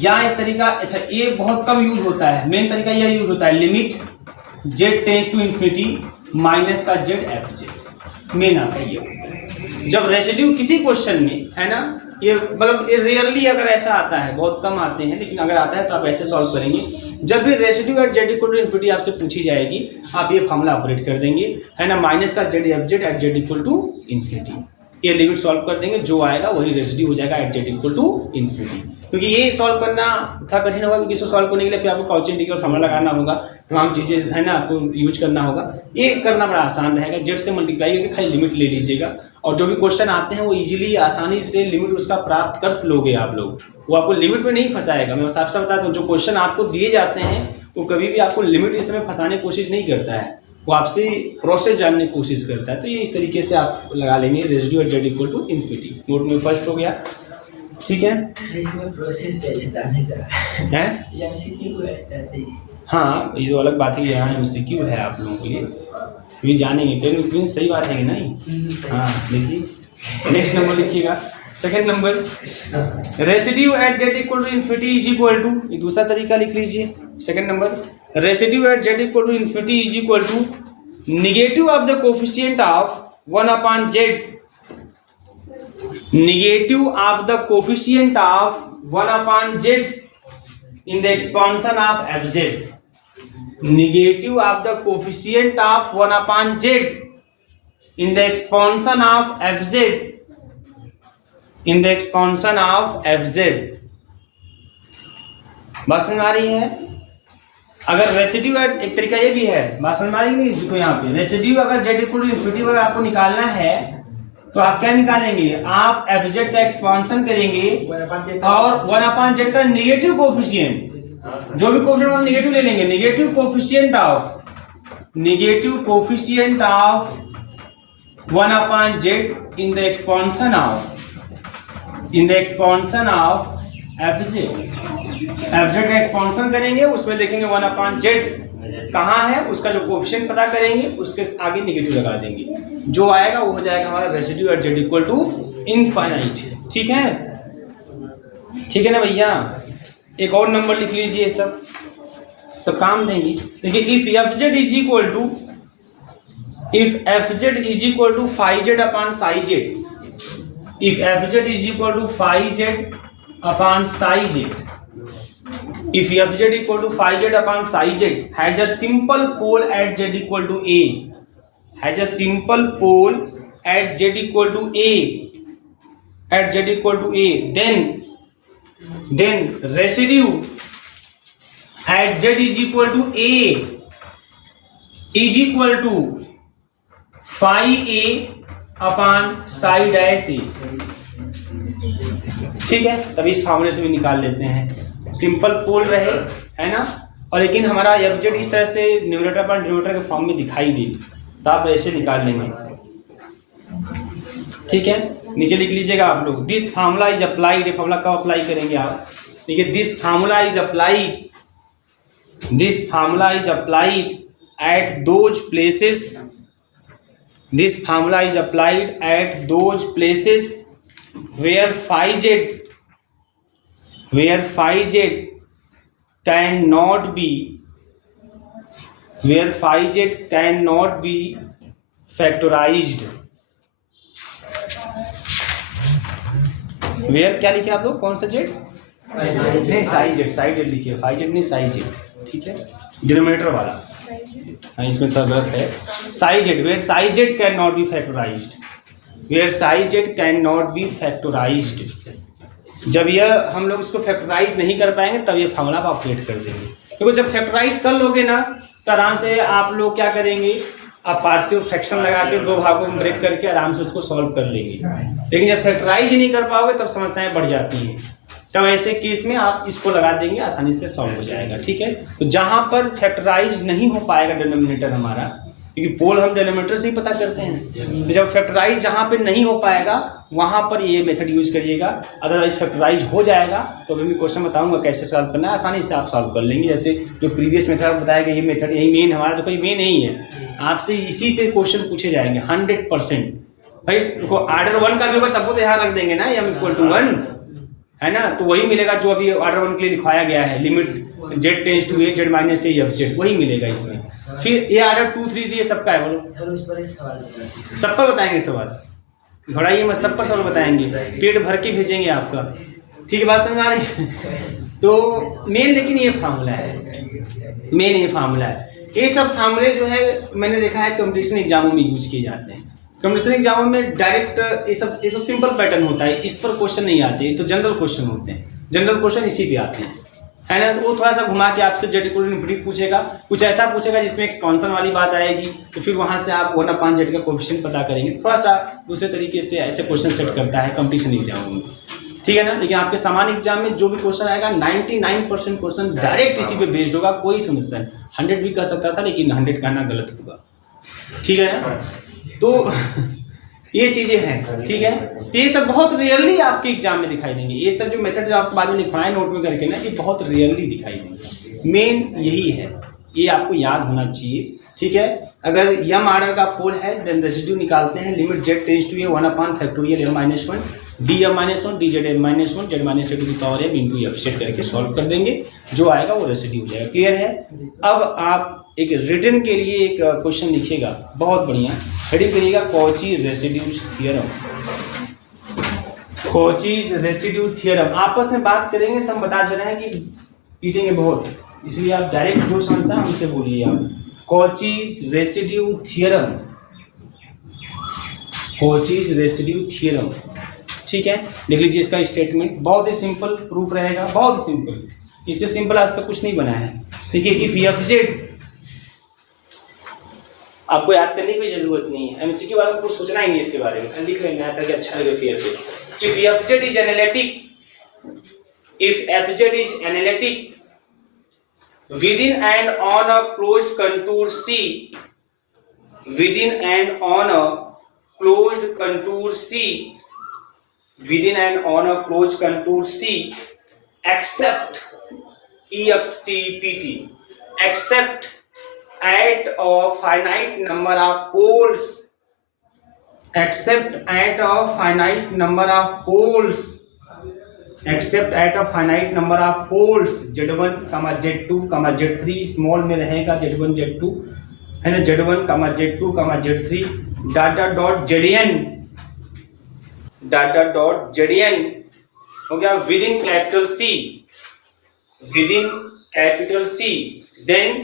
या एक तरीका, अच्छा ये बहुत कम यूज होता है, मेन तरीका यह यूज होता है, limit z tends to infinity minus का z एफ जेड, मेन आता है ये। जब रेसिड्यू किसी क्वेश्चन में है ना, ये मतलब ये रेयरली अगर ऐसा आता है, बहुत कम आते हैं, लेकिन अगर आता है तो आप ऐसे सॉल्व करेंगे। जब भी residue at Z equal to infinity आपसे पूछी जाएगी, आप ये फॉर्मूला ऑपरेट कर देंगे, है ना, माइनस का Z F Z at Z equal to infinity, ये लिमिट सॉल्व कर देंगे, जो आएगा वही रेसिड्यू हो जाएगा at Z equal to infinity. क्योंकि ये सॉल्व करना था कठिन होगा, क्योंकि इसको सॉल्व करने के लिए फिर आपको कॉची इंटीग्रल फॉर्मूला लगाना होगा, तमाम चीज़ें है ना आपको यूज करना होगा। ये करना बड़ा आसान रहेगा, जेड से मल्टीप्लाई करके खाली लिमिट ले लीजिएगा, और जो भी क्वेश्चन आते हैं वो इजीली आसानी से लिमिट उसका प्राप्त कर लोगे आप लोग, वो आपको लिमिट में नहीं फंसाएगा। मैं साफ साफ बता दूं, जो क्वेश्चन आपको दिए जाते हैं वो कभी भी आपको लिमिट इस समय फंसाने की कोशिश नहीं करता है, वो आपसे प्रोसेस जानने की कोशिश करता है। तो ये इस तरीके से आप लगा लेंगे, residue at Z equal to infinity. Note में फर्स्ट हो गया, ठीक है। इसमें प्रोसेस कैसे डालने का है ये एमसीक्यू है। हाँ, ये तो अलग बात है, यहाँ एमसीक्यू है आप लोगों के लिए, ये जानेंगे, लेकिन सही बात है कि नहीं। हाँ देखिए, नेक्स्ट नंबर लिखिएगा, second number, residue at Z equal to infinity is equal to, ये दूसरा तरीका लिख लीजिए। Second number, residue at Z equal to infinity is equal to negative of the coefficient of 1/z, negative of the coefficient of 1/z in the expansion of fz, negative of the coefficient of 1/z in the expansion of fz, in the expansion of fz। बात समझ आ रही है। अगर residue एक तरीका ये भी है, बात समझ आ रही नहीं इसको, यहाँ पे रेसिड्यू अगर z इक्वल टू इन्फिनिटी पर आपको निकालना है तो आप क्या निकालेंगे, आप एफ जेड का एक्सपांशन करेंगे और 1/z का निगेटिव कोफिशिएंट, जो भी कोफिशिएंट निगेटिव ले लेंगे, negative coefficient of 1/z in the expansion of F Z का एक्सपांशन करेंगे, उसमें देखेंगे 1/z कहाँ है, उसका जो कोफिशिएंट पता करेंगे, उसके आगे निगेटिव लगा देंगे, जो आएगा वो हो जाएगा हमारा residue at Z equal to infinite. ठीक है, ठीक है ना भैया। एक और नंबर लिख लीजिए, सब काम देंगी। देखिए, if F Z is equal to phi Z upon psi Z, if F Z is equal to phi Z upon psi Z, if fz equal to phi z upon psi z has a simple pole at z equal to a, has a simple pole at z equal to a, at z equal to a, then residue at z is equal to a is equal to phi a upon psi dash a। ठीक है, तभी इस फार्मूले से भी निकाल लेते हैं, सिंपल पोल रहे, है ना, और लेकिन हमारा एफ जेड इस तरह से न्यूमरेटर पर डिनोमिनेटर के फॉर्म में दिखाई दे, तो आप ऐसे निकाल लेंगे। ठीक है, नीचे लिख लीजिएगा आप लोग, दिस फार्मूला इज अप्लाइड, ये फार्मूला कब अप्लाई करेंगे आप, देखिए, this formula is applied at those places, this formula is applied at those places where phi z cannot be factorized, where क्या लिखे आप लोग, कौन सा जेड, नहीं साई जेड लिखिए, फाई जेड नहीं साई जेड, ठीक है, डिनोमिनेटर वाला, हाँ इसमें थोड़ा गलत है, psi Z, where psi Z can not be factorised, where psi Z can not be factorised. जब यह हम लोग इसको फैक्टराइज नहीं कर पाएंगे तब ये फार्मूला आप ऑपरेट कर देंगे, क्योंकि जब फैक्टराइज कर लोगे ना तो आराम से आप लोग क्या करेंगे, आप पार्शियल फ्रैक्शन लगा के दो भागों में ब्रेक करके आराम से उसको सॉल्व कर लेंगे। लेकिन जब फैक्टराइज ही नहीं कर पाओगे तब समस्याएं बढ़ जाती हैं, तब ऐसे केस में आप इसको लगा देंगे, आसानी से सॉल्व हो जाएगा। ठीक है, तो जहाँ पर फैक्टराइज नहीं हो पाएगा डिनोमिनेटर हमारा, क्योंकि पोल हम डिनोमिनेटर से ही पता करते हैं, तो जब फैक्टराइज जहाँ पे नहीं हो पाएगा वहाँ पर ये मेथड यूज करिएगा। अदरवाइज फैक्टराइज हो जाएगा तो अभी मैं क्वेश्चन बताऊंगा कैसे सॉल्व करना है, आसानी से आप सॉल्व कर लेंगे। जैसे जो प्रीवियस मेथड बताया गया, ये मेथड यही मेन, हमारा तो कोई मेन नहीं है, आपसे इसी पे क्वेश्चन पूछे जाएंगे 100%। भाई देखो, ऑर्डर 1 का भी होगा तब तो यहाँ रख देंगे ना, m = 1, है ना, तो वही मिलेगा जो अभी ऑर्डर 1 के लिए लिखवाया गया है, limit z tends to a z minus a f z, वही मिलेगा इसमें। फिर ये ऑर्डर 2 3 दिए सबका है, बोलो सर उस पर एक सवाल बताइए। सब पर बताएंगे सवाल, घबराइए मत, सब पर सवाल बताएंगे, पेट भर के भेजेंगे आपका, ठीक है, बात समझ आ रही है। तो मेन लेकिन ये फार्मूला है, मेन ये फार्मूला है। ये सब फार्मूले जो है मैंने देखा है कंपटीशन एग्जामों में यूज किए जाते हैं। कंपटीशन एग्जामों में डायरेक्ट ये सब सिंपल पैटर्न होता है, इस पर क्वेश्चन नहीं आते, ये तो जनरल क्वेश्चन होते हैं, जनरल क्वेश्चन इसी पे आते हैं, है ना। तो वो थोड़ा सा घुमा के आपसे z इक्वल टू इन्फिनिटी पूछेगा, कुछ ऐसा पूछेगा जिसमें एक्सपांशन वाली बात आएगी, तो फिर वहां से आप 1/z का कोएफिशिएंट पता करेंगे। थोड़ा सा दूसरे तरीके से ऐसे क्वेश्चन सेट करता है कंपटीशन एग्जाम में, ठीक है ना। लेकिन आपके सामान्य एग्जाम में जो भी क्वेश्चन आएगा 99% क्वेश्चन डायरेक्ट इसी पे बेस्ड होगा, कोई समस्या नहीं। 100 भी कर सकता था लेकिन 100 कहना गलत होगा, ठीक है ना। तो ये चीजें हैं, ठीक है। तो ये सब बहुत रेयरली आपके एग्जाम में दिखाई देंगे, ये सब जो मेथड जो आप बाद में लिखवाएं नोट में करके ना, ये बहुत रेयरली दिखाई देंगे। मेन यही है, ये आपको याद होना चाहिए, ठीक है। अगर यम ऑर्डर का पोल है देन रेसिड्यू निकालते हैं, limit z tends to a 1/(m - 1) dm-1 dz-1 z - a to the power m into f set करके सॉल्व कर देंगे, जो आएगा वो रेसिड्यू हो जाएगा। क्लियर है। अब आप एक रिटर्न के लिए एक क्वेश्चन लिखिएगा, बहुत बढ़िया, हेडिंग करिएगा Cauchy residue theorem. Cauchy's residue theorem आपस में बात करेंगे तो हम बता दे रहे हैं कि पीटेंगे बहुत, इसलिए आप डायरेक्ट जो समझा हमसे बोलिए आप। Cauchy's residue theorem, Cauchy's residue theorem, ठीक है। देख लीजिए इसका स्टेटमेंट, बहुत ही सिंपल प्रूफ रहेगा, बहुत ही सिंपल, इससे सिंपल आज तक कुछ नहीं बना है, ठीक है। इफ एफ जेड, आपको याद करने की भी जरूरत नहीं है, एमसीक्यू वालों को कुछ सोचना ही नहीं इसके बारे में, लिख लेंगे ताकि अच्छा लगे। फिर if F Z is analytic, if F Z is analytic within and on a closed contour C, within and on a closed contour C, within and on a closed contour C, except EXCPT, except at a finite number of poles, except at a finite number of poles, except at a finite number of poles z1, z2, z3, small में रहेगा z1 z2, है ना, z1, z2, z3, dot zn, dot zn हो गया within capital C, within capital C, then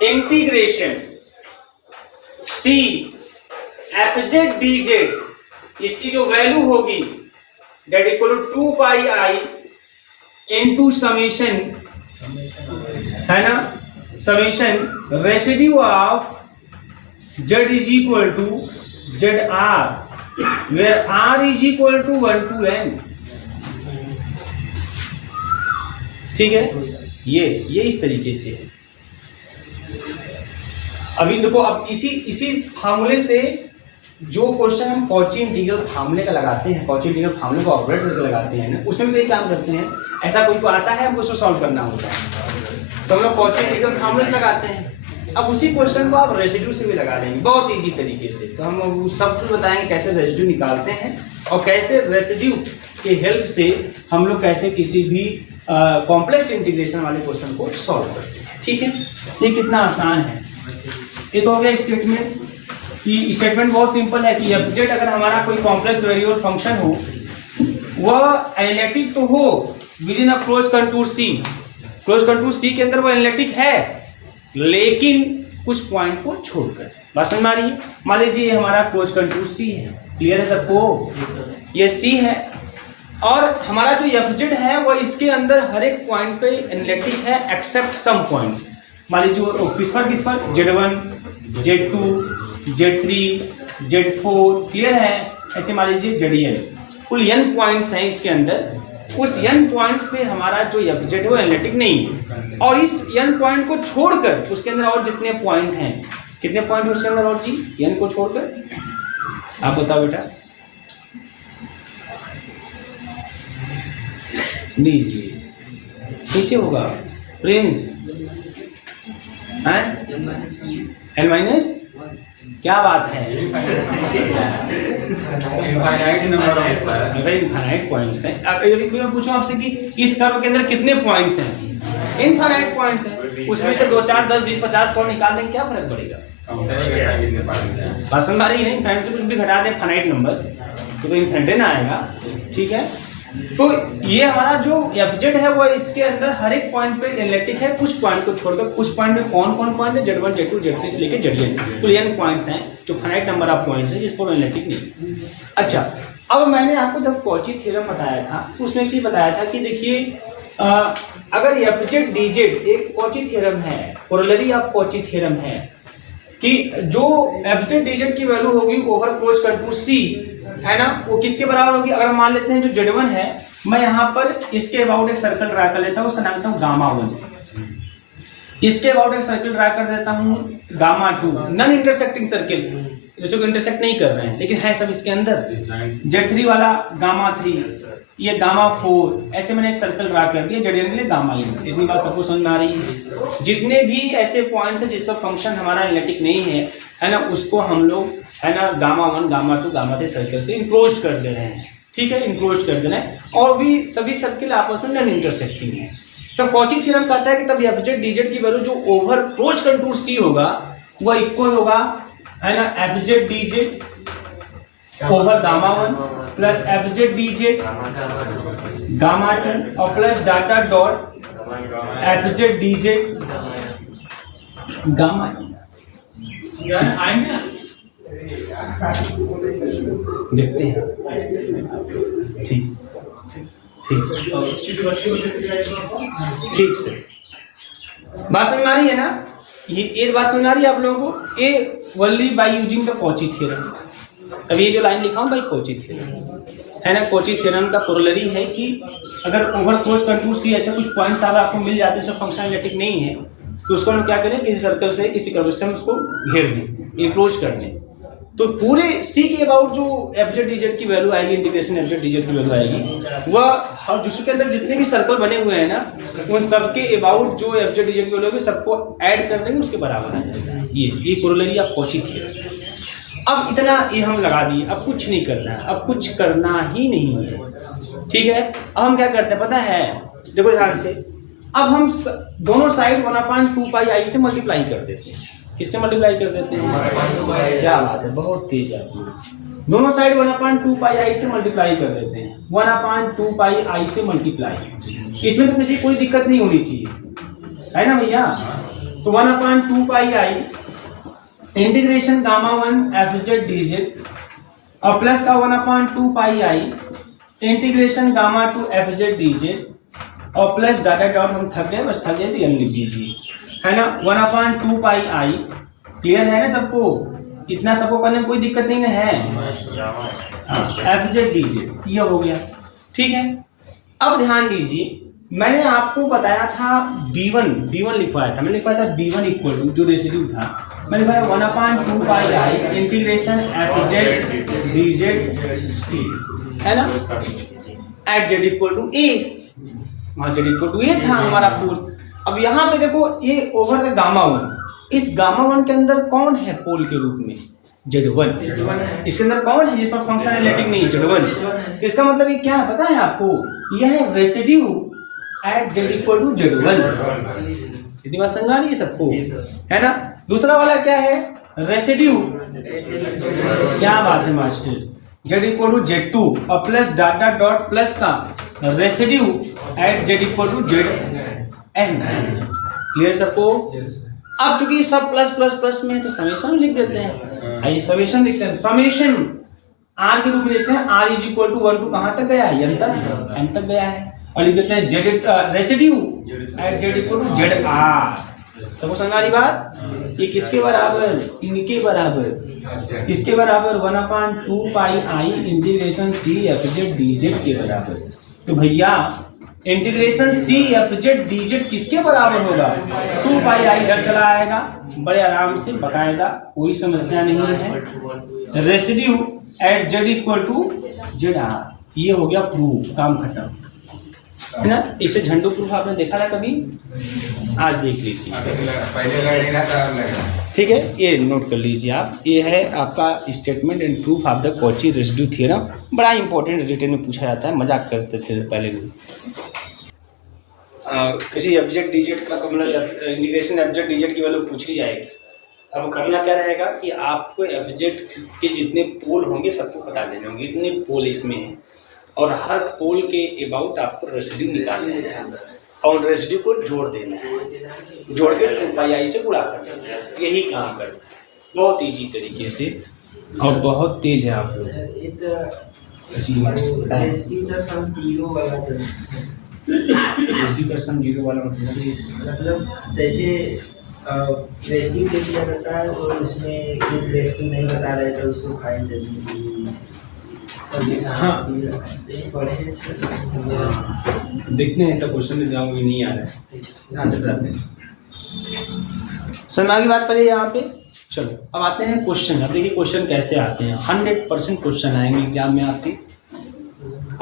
integration C fz dz, इसकी जो value होगी that equal to 2πi into summation, है ना, summation residue of z is equal to zr, where r is equal to 1 to n, ठीक है। ये इस तरीके से है। अभी देखो, अब इसी फार्मूले से जो क्वेश्चन हम कॉची इंटीग्रल फार्मूले का लगाते हैं, कॉची इंटीग्रल फार्मूले को ऑपरेट करके लगाते हैं ना, उसमें भी यही काम करते हैं। ऐसा कोई को आता है, हमको उसको सॉल्व करना होता है, तो हम लोग कॉची इंटीग्रल फार्मूले से लगाते हैं। अब उसी क्वेश्चन को आप रेसिड्यू से भी लगा देंगे बहुत इजी तरीके से। तो हम सब कुछ बताएंगे कैसे रेसिड्यू निकालते हैं और कैसे रेसिड्यू के हेल्प से हम लोग कैसे किसी भी कॉम्प्लेक्स इंटीग्रेशन वाले क्वेश्चन को सॉल्व करते हैं, ठीक है। ये कितना आसान है। ये तो हो गया स्टेटमेंट, कि स्टेटमेंट बहुत सिंपल है कि एफ जेड अगर हमारा कोई कॉम्प्लेक्स वेरिएबल फंक्शन हो, वह एनालिटिक तो हो within a close contour C, close contour C के अंदर वो एनालिटिक है लेकिन कुछ पॉइंट को छोड़कर। बात समझ में आ रही है। मान लीजिए हमारा क्लोज कंटूर सी है, क्लियर है सबको, ये सी है और हमारा जो एफ जेड है वो इसके अंदर हर एक पॉइंट पे एनालिटिक है एक्सेप्ट सम पॉइंट्स। मान लीजिए किस पर z1, z2, z3, z4, clear है, ऐसे मान लीजिए zn, कुल n पॉइंट्स हैं इसके अंदर। उस n पॉइंट्स पे हमारा जो एफ जेड है वो एनालिटिक नहीं है, और इस n पॉइंट को छोड़कर उसके अंदर और जितने पॉइंट हैं, कितने पॉइंट है उसके अंदर और जी, n को छोड़कर आप बताओ बेटा। लीजिए कैसे होगा प्रिंस, n माइनस, क्या बात है इनफाइनाइट नंबर ऑफ अगर इनफाइनाइट पॉइंट्स हैं, अब यदि मैं पूछूं आपसे कि इस कर्व के अंदर कितने पॉइंट्स हैं, इनफाइनाइट पॉइंट्स हैं, उसमें से 2 4 10 20 50 100 निकाल दें, क्या फर्क पड़ेगा? बात समझ आ रही है? नहीं, इनफाइनाइट से कुछ भी घटा दें फाइनाइट नंबर तो इनफाइनाइट ना आएगा, ठीक है। तो ये हमारा जो एफजेड है वो इसके अंदर हर एक पॉइंट पे एनालिटिक है, कुछ पॉइंट को छोड़कर कुछ पॉइंट में कौन कौन पॉइंट है, Z1 Z2 Z3 से लेकर Zn, तो n पॉइंट्स हैं जो फाइनाइट नंबर ऑफ पॉइंट्स हैं जिस पर एनालिटिक नहीं। अच्छा, अब मैंने आपको जब कॉची थ्योरम बताया था तो उसमें एक चीज बताया था कि देखिए अगर एफजेड डीजेड एक कॉची थ्योरम है, कोरोलरी ऑफ कॉची थ्योरम है कि जो एफजेड डीजेड की वैल्यू होगी ओवर क्लोज कंटूर C है ना, वो किसके बराबर होगी? अगर मान लेते हैं जो Z1 है, मैं यहाँ पर इसके अबाउट एक सर्कल ड्रा कर लेता हूँ, उसका नाम लेता हूँ गामा 1। इसके अबाउट एक सर्कल ड्रा कर देता हूँ गामा 2, नॉन इंटरसेक्टिंग सर्किल, जिसको को इंटरसेक्ट नहीं कर रहे हैं लेकिन है सब इसके अंदर। Z3 वाला गामा 3, ये गामा 4, ऐसे मैंने एक सर्कल ड्रा कर दिया Zn के लिए गामा n। इतनी बात सबको समझ में आ रही है? जितने भी ऐसे पॉइंट्स हैं जिस पर फंक्शन हमारा एनालिटिक नहीं है ना, उसको हम लोग है ना गामा 1 गामा 2 गामा 3 सर्कल से इनक्लोज कर दे रहे हैं, ठीक है, इनक्लोज कर दे रहे हैं, और भी सभी सर्किल आपस में नॉन इंटरसेक्टिंग है। तब कॉची थ्योरम कहता है कि तब एफजेड डीजेड की वैल्यू जो ओवर क्लोज कंटूर C होगा वह इक्वल होगा है ना F Z D Z over gamma 1 plus F Z D Z gamma 2 और plus data dot F Z D Z gamma देखते हैं, ठीक ठीक से बात समझ में आ रही है ना? ये बात समझ में आ रही है आप लोगों को? A only by using the Cauchy theorem. अब ये जो लाइन लिखा हूं बाय कॉची थ्योरम है ना, कॉची थ्योरम का कोरोलरी है कि अगर ओवर क्लोज कंटूर C ऐसे कुछ पॉइंट्स अगर आपको मिल जाते हैं जिसमें फंक्शन एनालिटिक नहीं है तो उसको हम क्या करें, किसी सर्कल से किसी कर्व से हम उसको घेर दें, इनक्लोज कर दें, तो पूरे C के अबाउट जो एफजेड डीजेड की वैल्यू आएगी, इंटीग्रेशन एफजेड डीजेड की वैल्यू आएगी, वह और जिसके अंदर जितने भी सर्कल बने हुए हैं ना उन सबके अबाउट जो एफजेड डीजेड की वैल्यू होगी सबको ऐड कर देंगे, उसके बराबर आ जाएगा। ये कोरोलरी ऑफ कॉची थ्योरम। अब इतना ये हम लगा दिए, अब कुछ नहीं करना है, अब कुछ करना ही नहीं है, ठीक है। अब हम क्या करते हैं पता है? देखो ध्यान से, अब हम दोनों साइड 1/2 पाई आई से मल्टीप्लाई कर देते हैं। किससे मल्टीप्लाई कर देते हैं? क्या बात है, बहुत तेज है। दोनों साइड 1/2 पाई आई से मल्टीप्लाई कर देते हैं, 1/2 पाई आई से मल्टीप्लाई। इसमें तो किसी कोई दिक्कत नहीं होनी चाहिए, है ना भैया? तो 1/2 pi I integration gamma 1 FZ DZ और प्लस का 1/2 pi I integration gamma 2 FZ DZ और प्लस डाटा डॉट, हम थक गए, बस थक गए तो लिख दीजिए, है ना 1/2 पाई आई। क्लियर है ना सबको? इतना सबको करने में कोई दिक्कत नहीं है? एफजेड डीजेड ये हो गया, ठीक है। अब ध्यान दीजिए, मैंने आपको बताया था B1 लिखवाया था, मैंने लिखवाया था B1 इक्वल टू जो रेसिड्यू था, मैंने बताया 1/2 pi I integration F Z D Z C, है ना, at Z equal to A, वहाँ Z इक्वल टू A था हमारा पोल। अब यहाँ पे देखो ये ओवर द गामा 1, इस गामा 1 के अंदर कौन है पोल के रूप में? Z1। इसके अंदर कौन है जिस पर फंक्शन एनालिटिक नहीं है? Z1। इसका मतलब ये क्या है पता है आपको? यह है residue at Z equal to Z1। इतनी बात समझ आ रही है सबको, है ना? दूसरा वाला क्या है? रेसिड्यू, क्या बात है master, Z equal to Z2 और प्लस डाटा डॉट प्लस का residue at Z equal to Zn। Clear सबको? अब चूंकि सब प्लस प्लस प्लस में है तो समेशन लिख देते हैं, आइए समेशन लिखते हैं, समेशन आर के रूप में लिखते हैं, r is equal to 1 to कहाँ तक गया है? n तक गया है, और लिख देते हैं Z residue at Z equal to Zr। सबको समझ आ रही बात? ये किसके बराबर? इनके बराबर। किसके बराबर? 1/2 pi I integration C FZ DZ के बराबर। तो भैया इंटीग्रेशन C एफजेड डीजेड किसके बराबर होगा? 2 पाई आई इधर चला आएगा, बड़े आराम से बकायदा, कोई समस्या नहीं है। Residue at Z equal to Zr, ये हो गया प्रूफ, काम खत्म। है ना। इसे झंडू प्रूफ आपने देखा था कभी? आज देख लीजिए, ठीक है। ये नोट कर लीजिए आप, ये है आपका statement and proof of the Cauchy residue theorem. बड़ा इंपॉर्टेंट रिटर्न में पूछा जाता है, मजाक करते थे पहले लोग। किसी एब्जेक्ट डिजिट का मतलब इंटीग्रेशन एब्जेक्ट डिजिट की वैल्यू पूछी जाएगी। अब करना क्या रहेगा कि आपको एब्जेक्ट के जितने पोल होंगे सबको बता देने होंगे, इतने पोल इसमें हैं, और हर पोल के अबाउट आपको रेसिड्यू निकालना है और रेसिड्यू को जोड़ देना है, जोड़ के 2πi से गुणा करना है। यही काम कर, बहुत इजी तरीके से और बहुत तेज है आप लोग। रेसिड्यू का सम 0 वाला तो रेसिड्यू का सम 0 वाला मतलब जैसे रेसिड्यू दे दिया रहता है और उसमें एक रेसिड्यू नहीं बता रहे तो उसको फाइन दे दीजिए। हाँ देखते हैं, सब क्वेश्चन में जाऊँगी नहीं आ रहा है। समझ की बात पड़ी यहाँ पे। चलो अब आते हैं क्वेश्चन। अब देखिए क्वेश्चन कैसे आते हैं। 100% क्वेश्चन आएंगे एग्जाम में आपके,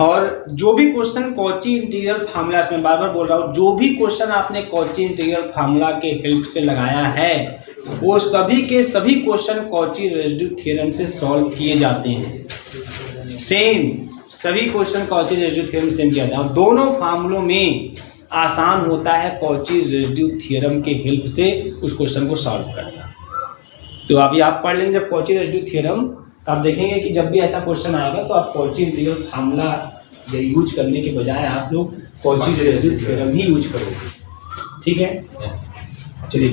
और जो भी क्वेश्चन कॉची इंटीग्रल फार्मूला, मैं बार बार बोल रहा हूँ, जो भी क्वेश्चन आपने कॉची इंटीग्रल फार्मूला के हेल्प से लगाया है वो सभी के सभी क्वेश्चन कॉची रेसिड्यू थ्योरम से सॉल्व किए जाते हैं। सेम सभी question Cauchy residue theorem same किया जाता है, और दोनों फार्मूलों में आसान होता है कॉची रेसिड्यू थ्योरम के हेल्प से उस क्वेश्चन को सॉल्व करना। तो अभी आप पढ़ लेंगे जब कॉची रेसिड्यू थ्योरम, तो आप देखेंगे कि जब भी ऐसा क्वेश्चन आएगा तो आप कॉची इंटीग्रल फार्मूला यूज करने के बजाय आप लोग कॉची रेसिड्यू थ्योरम ही यूज करोगे। ठीक है, चलिए।